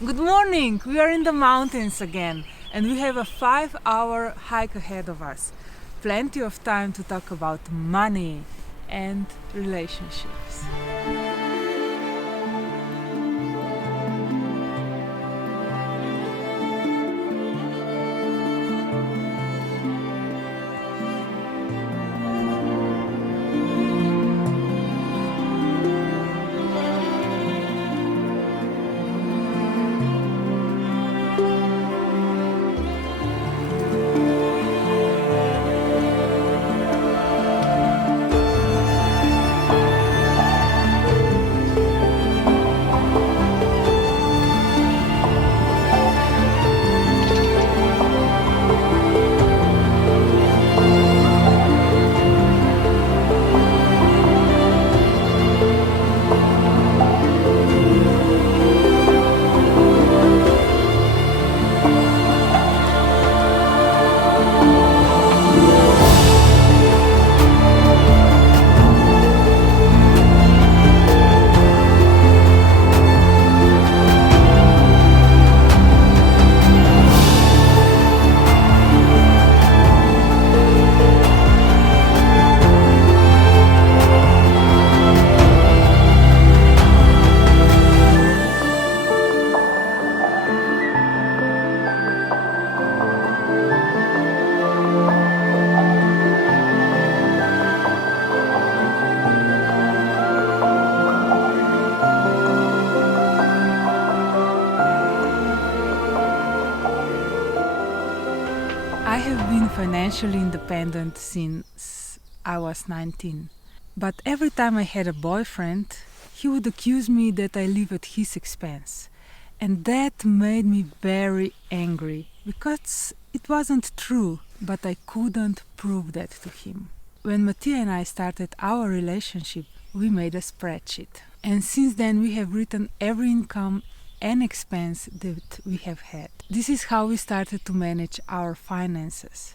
Good morning! We are in the mountains again and we have a 5-hour hike ahead of us. Plenty of time to talk about money and relationships. I have been financially independent since I was 19. But every time I had a boyfriend, he would accuse me that I live at his expense. And that made me very angry because it wasn't true, but I couldn't prove that to him. When Matija and I started our relationship, we made a spreadsheet. And since then we have written every income and expense that we have had. This is how we started to manage our finances.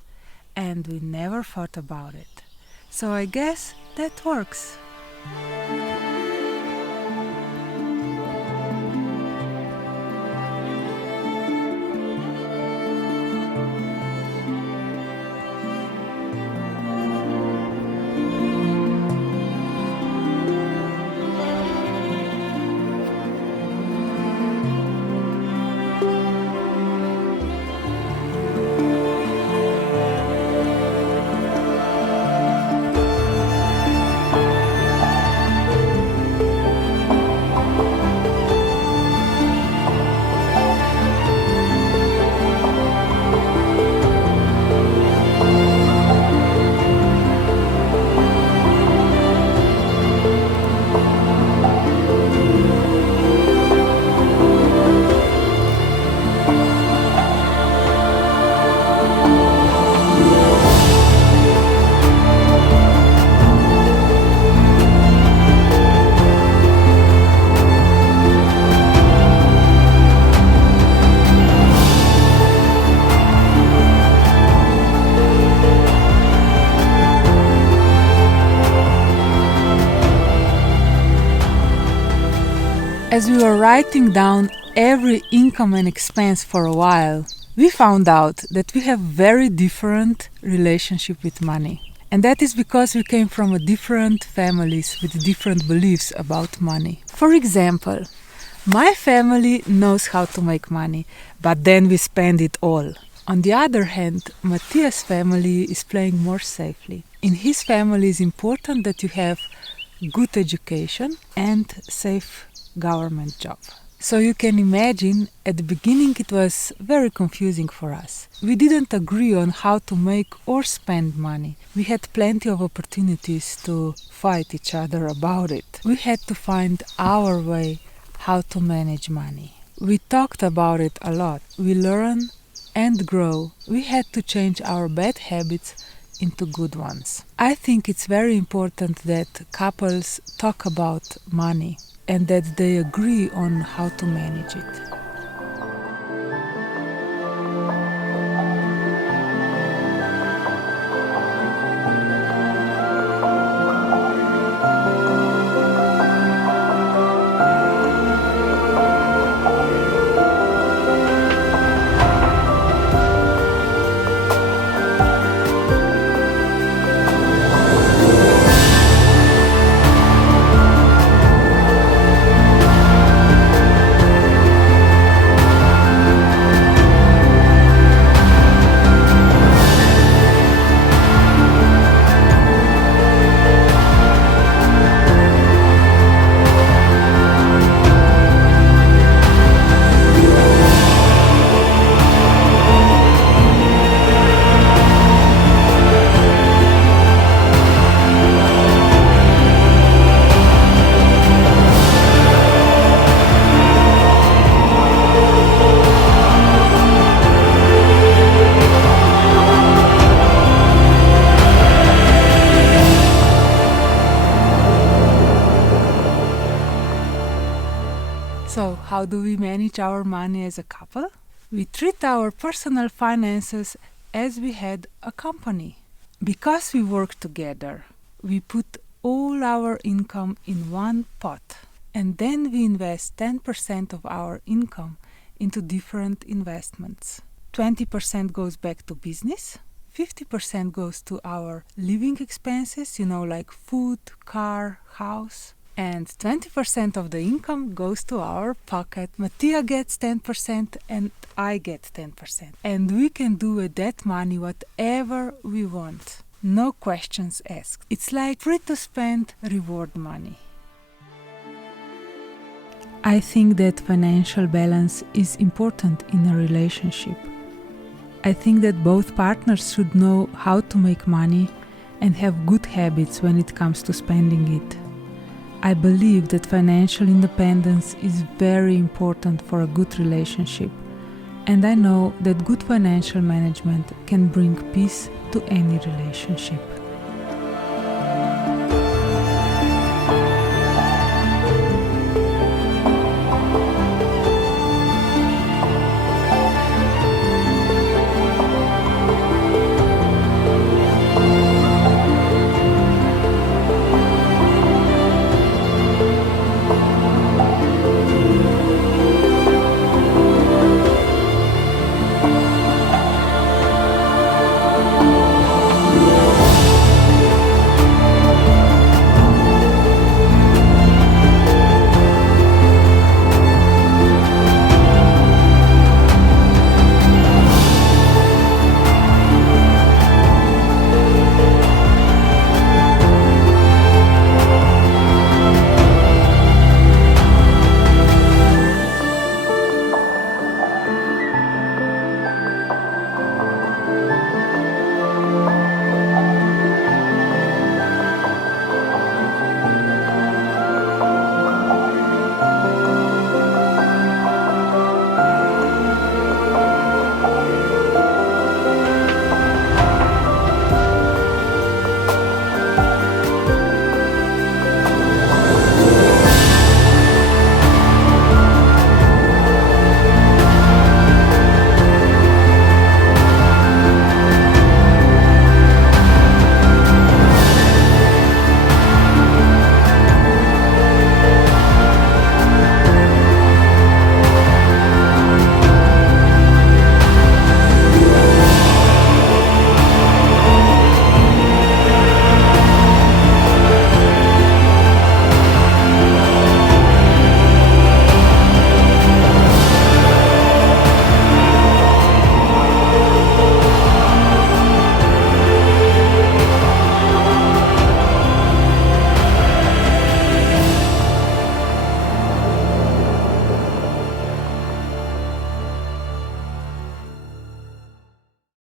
And we never thought about it. So I guess that works. As we were writing down every income and expense for a while, we found out that we have very different relationship with money. And that is because we came from different families with different beliefs about money. For example, my family knows how to make money, but then we spend it all. On the other hand, Matija's family is playing more safely. In his family, it's important that you have good education and safe government job. So you can imagine, at the beginning it was very confusing for us. We didn't agree on how to make or spend money. We had plenty of opportunities to fight each other about it. We had to find our way how to manage money. We talked about it a lot. We learn and grow. We had to change our bad habits into good ones. I think it's very important that couples talk about money and that they agree on how to manage it. how do we manage our money as a couple? We treat our personal finances as we had a company. Because we work together, we put all our income in one pot, and then we invest 10% of our income into different investments. 20% goes back to business, 50% goes to our living expenses, like food, car, house, and 20% of the income goes to our pocket. Matija gets 10% and I get 10%. And we can do with that money whatever we want. No questions asked. It's like free to spend reward money. I think that financial balance is important in a relationship. I think that both partners should know how to make money and have good habits when it comes to spending it. I believe that financial independence is very important for a good relationship, and I know that good financial management can bring peace to any relationship.